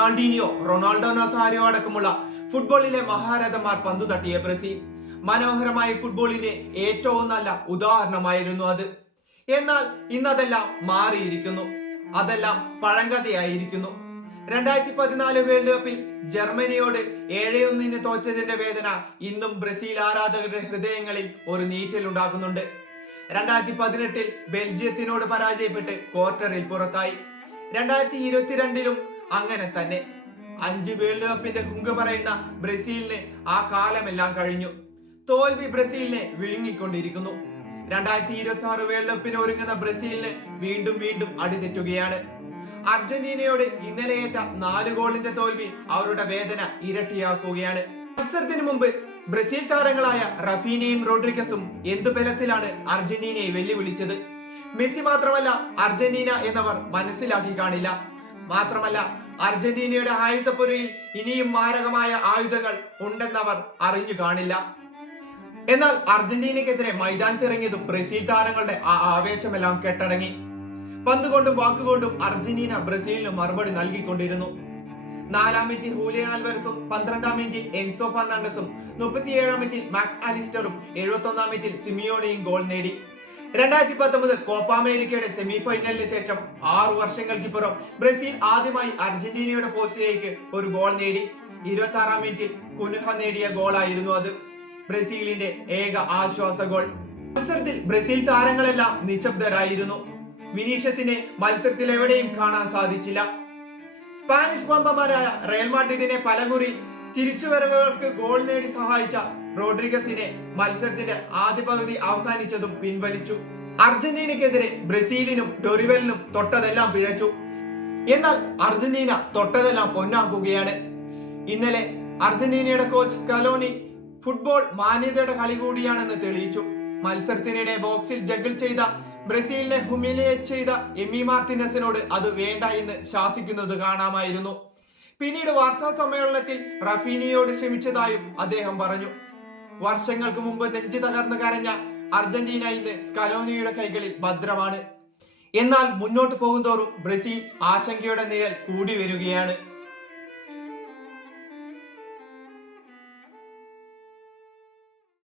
Ronaldinho, Ronaldo Nazario അടക്കമുള്ള ഫുട്ബോളിലെ മഹാരഥന്മാർ പന്തു തട്ടിയ ബ്രസീൽ മനോഹരമായ ഫുട്ബോളിന്റെ ഏറ്റവും നല്ല ഉദാഹരണമായിരുന്നു അത്. എന്നാൽ ഇന്നതെല്ലാം മാറിയിരിക്കുന്നു. അതെല്ലാം പഴങ്കഥയായിരിക്കുന്നു. 2014 വേൾഡ് കപ്പിൽ ജർമ്മനിയോട് 7-1 തോറ്റതിന്റെ വേദന ഇന്നും ബ്രസീൽ ആരാധകരുടെ ഹൃദയങ്ങളിൽ ഒരു നീറ്റലുണ്ടാക്കുന്നുണ്ട്. 2018 ബെൽജിയത്തിനോട് പരാജയപ്പെട്ട് ക്വാർട്ടറിൽ പുറത്തായി. 2022 അങ്ങനെ തന്നെ. 5 വേൾഡ് കപ്പിന്റെ ഹുങ്ക് പറയുന്ന ബ്രസീലിന് ആ കാലമെല്ലാം കഴിഞ്ഞു. തോൽവി ബ്രസീലിനെ വിഴുങ്ങിക്കൊണ്ടിരിക്കുന്നു. 2026 വേൾഡ് കപ്പിന് ഒരുങ്ങുന്ന ബ്രസീലിന് വീണ്ടും വീണ്ടും അടിതെറ്റുകയാണ്. അർജന്റീനയോട് ഇന്നലെ ഏറ്റ 4 ഗോളിന്റെ തോൽവി അവരുടെ വേദന ഇരട്ടിയാക്കുകയാണ്. മത്സരത്തിന് മുമ്പ് ബ്രസീൽ താരങ്ങളായ റഫീനയും റോഡ്രിഗസും എന്തു ബലത്തിലാണ് അർജന്റീനയെ വെല്ലുവിളിച്ചത്. മെസ്സി മാത്രമല്ല, അർജന്റീന എന്നവർ മനസ്സിലാക്കി കാണില്ല. മാത്രമല്ല, അർജന്റീനയുടെ ആയുധപ്പുരയിൽ ഇനിയും മാരകമായ ആയുധങ്ങൾ ഉണ്ടെന്നവർ അറിഞ്ഞു കാണില്ല. എന്നാൽ അർജന്റീനയ്ക്കെതിരെ മൈതാനത്തിറങ്ങിയതും ബ്രസീൽ താരങ്ങളുടെ ആ ആവേശമെല്ലാം കെട്ടടങ്ങി. പന്തുകൊണ്ടും വാക്കുകൊണ്ടും അർജന്റീന ബ്രസീലിന് മറുപടി നൽകിക്കൊണ്ടിരുന്നു. 4-ാം മിനിറ്റിൽ ഹൂലിയൻ ആൽവരസും 12-ാം മിനിറ്റിൽ എൻസോ ഫെർണാണ്ടസും 37-ാം മിനിറ്റിൽ മാക് അലിസ്റ്ററും 71-ാം മിനിറ്റിൽ സിമിയോണിയും ഗോൾ നേടി. 2019 കോപ്പ അമേരിക്കയുടെ സെമി ഫൈനലിന് ശേഷം 6 വർഷങ്ങൾക്കിപ്പുറം ബ്രസീൽ ആദ്യമായി അർജന്റീനയുടെ പോസ്റ്റിലേക്ക് ഒരു ഗോൾ നേടി. 26-ാം മിനിറ്റിൽ കുനുഹ നേടിയ ഗോളായിരുന്നു അത്. ബ്രസീലിന്റെ ഏക ആശ്വാസ ഗോൾ. മത്സരത്തിൽ ബ്രസീൽ താരങ്ങളെല്ലാം നിശബ്ദരായിരുന്നു. വിനീഷ്യസിനെ മത്സരത്തിൽ എവിടെയും കാണാൻ സാധിച്ചില്ല. സ്പാനിഷ് വമ്പന്മാരായ റയൽ മാഡ്രിഡിനെ പലകുറി തിരിച്ചുവരവുകൾക്ക് ഗോൾ നേടി സഹായിച്ച റോഡ്രിഗസിനെ മത്സരത്തിന്റെ ആദ്യ പകുതി അവസാനിച്ചതും പിൻവലിച്ചു. അർജന്റീനയ്ക്കെതിരെ ബ്രസീലിനും ഡൊറിവലിനും തൊട്ടതെല്ലാം പിഴച്ചു. എന്നാൽ അർജന്റീന തൊട്ടതെല്ലാം പൊന്നാക്കുകയാണ്. ഇന്നലെ അർജന്റീനയുടെ കോച്ച് സ്കലോനി ഫുട്ബോൾ മാന്യതയുടെ കളി കൂടിയാണെന്ന് തെളിയിച്ചു. മത്സരത്തിനിടെ ബോക്സിൽ ജഗിൾ ചെയ്ത ബ്രസീലിനെ ഹ്യൂമിലിയേറ്റ് ചെയ്ത എമി മാർട്ടിനസിനോട് അത് വേണ്ട എന്ന് ശാസിക്കുന്നത് കാണാമായിരുന്നു. പിന്നീട് വാർത്താ സമ്മേളനത്തിൽ റഫീനിയോട് ക്ഷമിച്ചതായും അദ്ദേഹം പറഞ്ഞു. വർഷങ്ങൾക്ക് മുമ്പ് നെഞ്ചു തകർന്ന് കരഞ്ഞ അർജന്റീന ഇന്ന് സ്കലോനിയുടെ കൈകളിൽ ഭദ്രമാണ്. എന്നാൽ മുന്നോട്ട് പോകുന്തോറും ബ്രസീൽ ആശങ്കയുടെ നിഴൽ കൂടി വരികയാണ്.